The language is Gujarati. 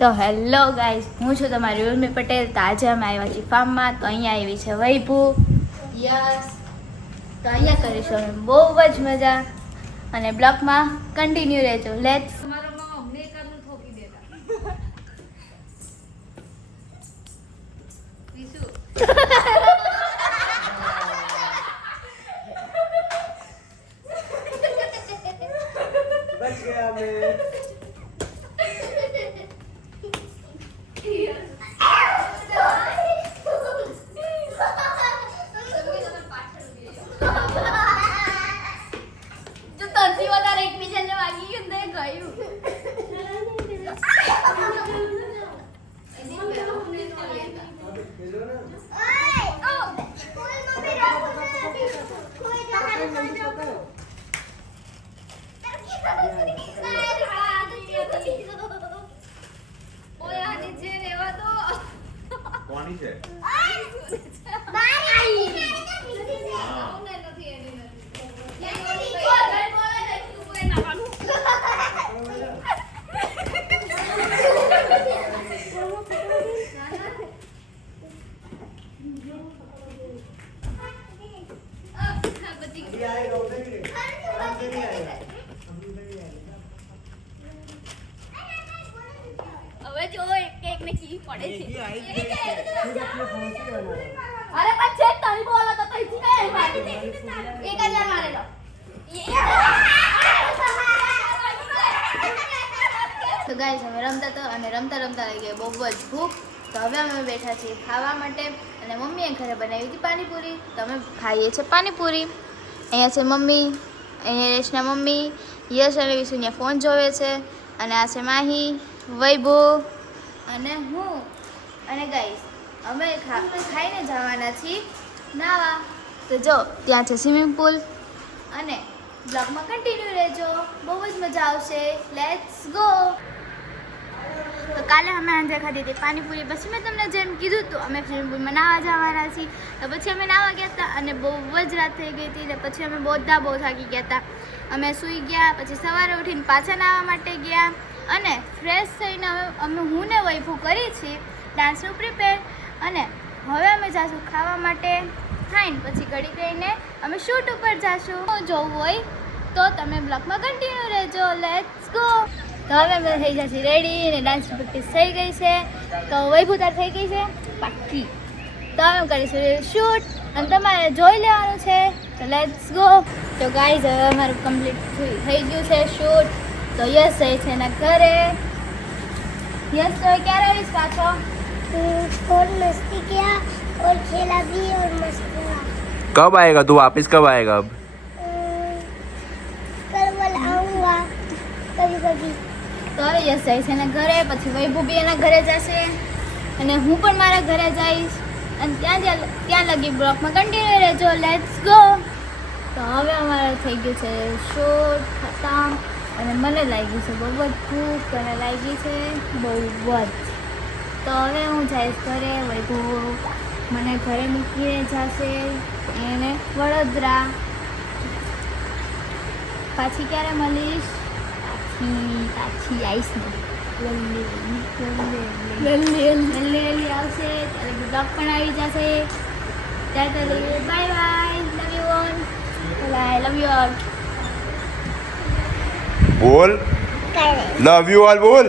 તો હેલો ગાઈઝ, હું છું તમારી ઉર્મી પટેલ. તો આજે અમે આવ્યા છીએ ફાર્મમાં. તો અહીંયા આવી છે વૈભુ, યસ. તો અહીંયા કરીશું અમે બહુ જ મજા, અને બ્લોગમાં કન્ટિન્યુ રહેજો. લેટ્સ. बच गया मैं કોની છે અરે પછી તમે બોલો તો પછી કઈ મારી 1000 મારેલો. તો ગાઈસ, અમે રમતા તો અને રમતા લાગી ગઈ બહુ જ ભૂખ. તો હવે અમે બેઠા છીએ ખાવા માટે, અને મમ્મીએ ઘરે બનાવી હતી પાણીપુરી. તો અમે ખાઈએ છીએ પાણીપુરી. અહીંયા છે મમ્મી, અહીંયા રેશના મમ્મી, યશ અને વિશુન્યા ફોન જોવે છે, અને આ છે માહી, વૈભુ અને હું. અને ગાઈસ, અમે ખાઈને જવાના છીએ નાવા. તો જો ત્યાં છે સ્વિમિંગ પુલ, અને બ્લોગમાં કન્ટિન્યુ રહેજો, બહુ જ મજા આવશે. Let's go. તો કાલે અમે સાંજે ખાધી હતી પાણીપુરી. પછી મેં તમને જેમ કીધું હતું, અમે સ્વિમિંગ પુલમાં નાવા જવાના છીએ. તો પછી અમે નાવા ગયા હતા, અને બહુ જ રાત થઈ ગઈ હતી. ને પછી અમે બધા બહુ થાકી ગયા હતા. અમે સૂઈ ગયા. પછી સવારે ઉઠીને પાછા નાવા માટે ગયા, અને ફ્રેશ થઈને અમે હું ને વૈભુ કરી છીએ ડાન્સનું પ્રિપેર. અને હવે અમે જઈશું ખાવા માટે. ખાઈને પછી ઘડી રહીને અમે શૂટ ઉપર જઈશું. જોવું હોય તો તમે બ્લોગમાં કન્ટિન્યુ રહેજો. Let's go. તો હવે અમે થઈ જશે રેડી, અને ડાન્સની પ્રેક્ટિસ થઈ ગઈ છે. તો વૈભુ તાર થઈ ગઈ છે પાક્કી. તો અમે કરીશું શૂટ, અને તમારે જોઈ લેવાનું છે. તો લેટ્સ ગો. તો ગાઈઝ, હવે અમારું કમ્પ્લીટ થઈ ગયું છે શૂટ. તો યસ જાય છે એના ઘરે. યસ, તો ક્યારે આવીશ પાછો? और मस्ती किया और खेला भी और मस्त हुआ. कब आएगा तू वापस कब आएगा अब कल आऊंगा कभी कभी. તો હવે યસ જાય છે એના ઘરે. પછી વૈભુ બી એના ઘરે જશે, અને હું પણ મારા ઘરે જઈશ. અને ત્યાં લગી બ્લોગમાં કન્ટિન્યુ રહેજો. Let's go. તો હવે અમારે થઈ ગયું છે શૂટ ખતમ, અને મને લાગી છે બહુ જ ભૂખ, અને લાગી છે બહુ જ. તો હવે હું જઈશ ઘરે. વૈભુ મને ઘરે મૂકીને જશે એને વડોદરા. પાછી ક્યારે મળીશ? પાછી આવીશ ને વહેલી આવશે ત્યારે બ્લોગ પણ આવી જશે. ત્યારે bye bye. Love you all. I love you all. बोल लव यू ऑल बोल.